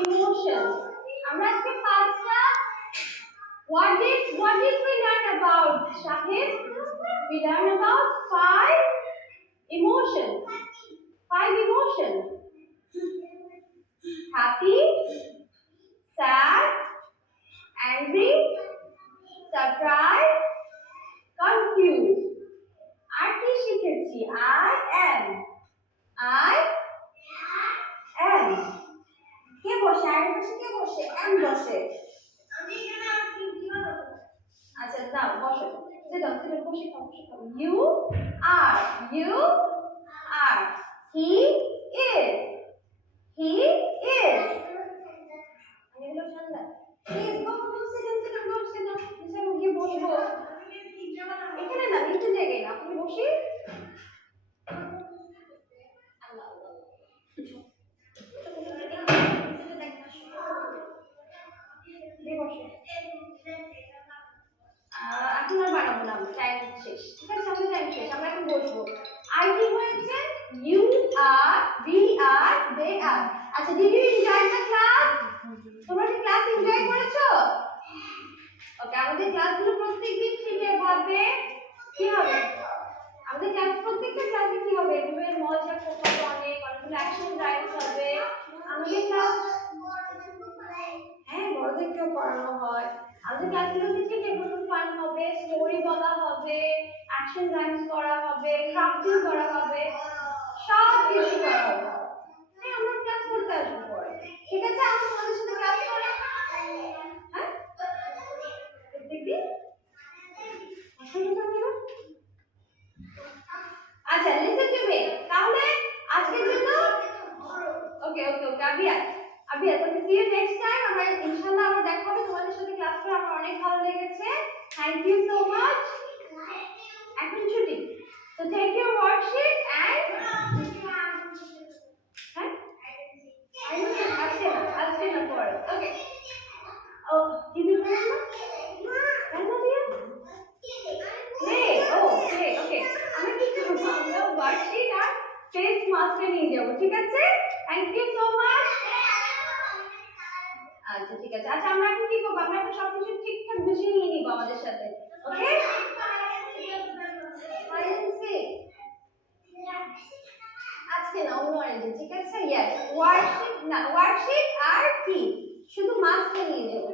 emotions. আমরা আজকে পাঁচটা what did we learn about Shahid? We learned about five emotions. Five emotions. Happy, sad, angry, surprised, confused. আর কি শিখেছি? I am. কে বসে? আর বসে কে বসে? am বসে। আমি এখানে আপনি কি বলবো? আচ্ছা দাও বসো। সেটা বসে খাও। You are. He is. এগুলো ঠান্ডা। Please go sit down. নিচে গিয়ে বসবো। এখানে না নিচে জায়গায় না। আপনি বসি। এখন আর বানাবো না, টাইম শেষ। ঠিক আছে, আমাদের টাইম শেষ, আমরা এখন বসবো। আর কি হয়েছে? You are, we are, they are. আচ্ছা, did you enjoy the class? তোমরা কি ক্লাস এনজয় করেছো? ওকে, আমাদের ক্লাসগুলো প্রত্যেকদিন ঠিক এভাবে কি হবে? আমাদের ক্লাস প্রত্যেকটা ক্লাসে কি হবে? এভাবে মজা করতে অনেকগুলো অ্যাকশন রাইমস হবে। আমাদের ক্লাস হ্যাঁ বড়দেরকেও পড়ানো হয়। আমাদের ক্লাসগুলোতে ঠিক এভাবে ফান হবে, স্টোরি বলা হবে, অ্যাকশন রাইমস করা হবে, ক্রাফটিং করা হবে, সব কিছু করা হবে। হ্যাঁ, আমরা ক্লাস করতে আসবো পরে। ঠিক আছে, আমরা তোমাদের সাথে ক্লাস করে হ্যাঁ প্রত্যেকদিন আচ্ছা লিসেন টু মি। তাহলে আজকের জন্য ওকে আবিয়া তো সি ইউ নেক্সট টাইম। আমরা ইনশাআল্লাহ আবার দেখা হবে তোমাদের সাথে ক্লাস করে। আমার অনেক ভালো লেগেছে। Thank you so much. এখন ছুটি। So take your worksheet and আজকে না পরে। ওকে। ও কি দিবেন না? কেন দিয়া? ওকে। আমরা কি করব? আমরা ওয়ার্কশিট আর টেস্ট মাস্টার নিয়ে যাব। ঠিক আছে? Thank you so much. আচ্ছা ঠিক আছে। আচ্ছা আমরা এখন কি করব? আমরা এখন সবকিছু ঠিকঠাক বুঝিয়ে নিয়ে নিব আমাদের সাথে। ওকে? আজকে না অন্য আরেকদিন। ঠিক আছে? ইয়েস। ওয়ার্কশিট আর কি? শুধু মাস্টার নিয়ে যাব।